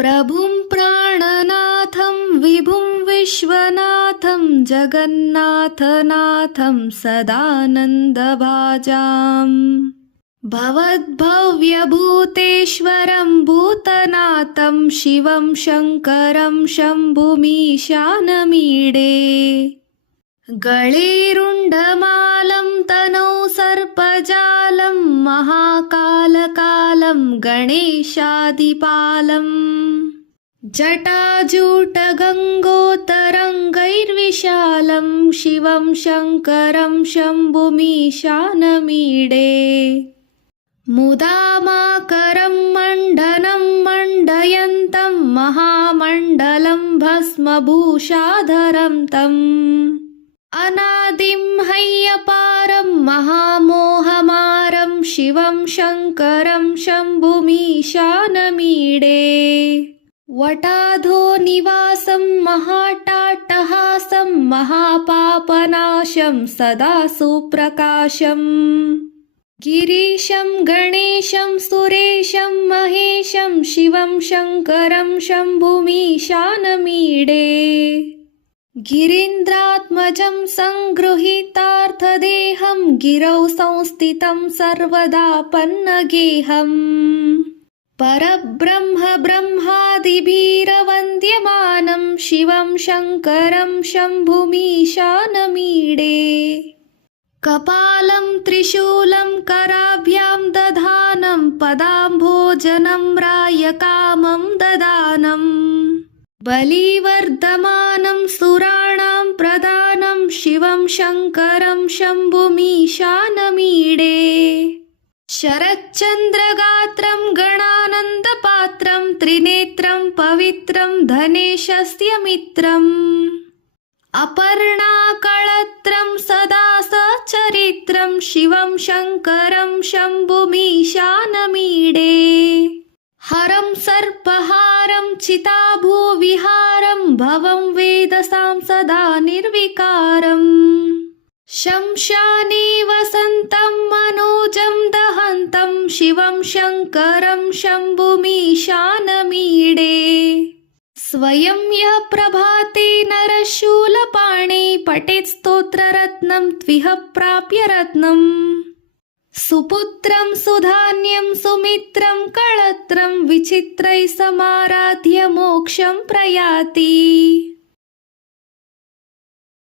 प्रभुं प्राणनाथं विभुं विश्वनाथं जगन्नाथनाथं सदानन्दभाजाम् भवद्भव्यभूतेश्वरं भूतनाथं शिवं शङ्करं शम्भुमीशानमीडे गळेरुण्डमालं तनौ सर्पजालं महाकालकालं गणेशादिपालम् जटाजूटगङ्गोत्तरङ्गैर्विशालं शिवं शङ्करं शम्भुमीशानमीडे मुदामाकरं मण्डनं मण्डयन्तं महामण्डलं भस्मभूषाधरं तम् अनादिं हैयपारं महामोहमारं शिवं शङ्करं शम्भुमीशानमीडे वटाधो निवासं महाटाट्टहासं महापापनाशं सदा सुप्रकाशम् गिरीशं गणेशं सुरेशं महेशं शिवं शङ्करं शम्भुमीशानमीडे गिरीन्द्रात्मजं सङ्गृहीतार्थदेहं गिरौ संस्थितं सर्वदा पन्नगेहम् परब्रह्म ब्रह्मादिभिरवन्द्यमानं शिवं शङ्करं शम्भुमीशानमीडे कपालं त्रिशूलं कराभ्यां दधानं पदाम्भोजनं रायकामं ददानम् बलिवर्धमानं सुराणां प्रदानं शिवं शङ्करं शम्भुमीशानमीडे शरच्चन्द्रगात्रं गणानन्दपात्रं त्रिनेत्रं पवित्रं धनेशस्य मित्रम् अपर्णाकळत्रं सदा सचरित्रं शिवं शङ्करं शम्भुमीशानमीडे हरं सर्पहारं चिताभूविहारं भवं वेदसां सदा निर्विकारम् शंशाने वसन्तं मनोजं दहन्तं शिवं शङ्करं शम्भुमीशानमीडे स्वयं यः प्रभाते नरशूलपाणे पठेत् स्तोत्ररत्नं त्विह प्राप्य रत्नम् सुपुत्रं सुधान्यं सुमित्रं कळत्रं विचित्रैः समाराध्य मोक्षं प्रयाति।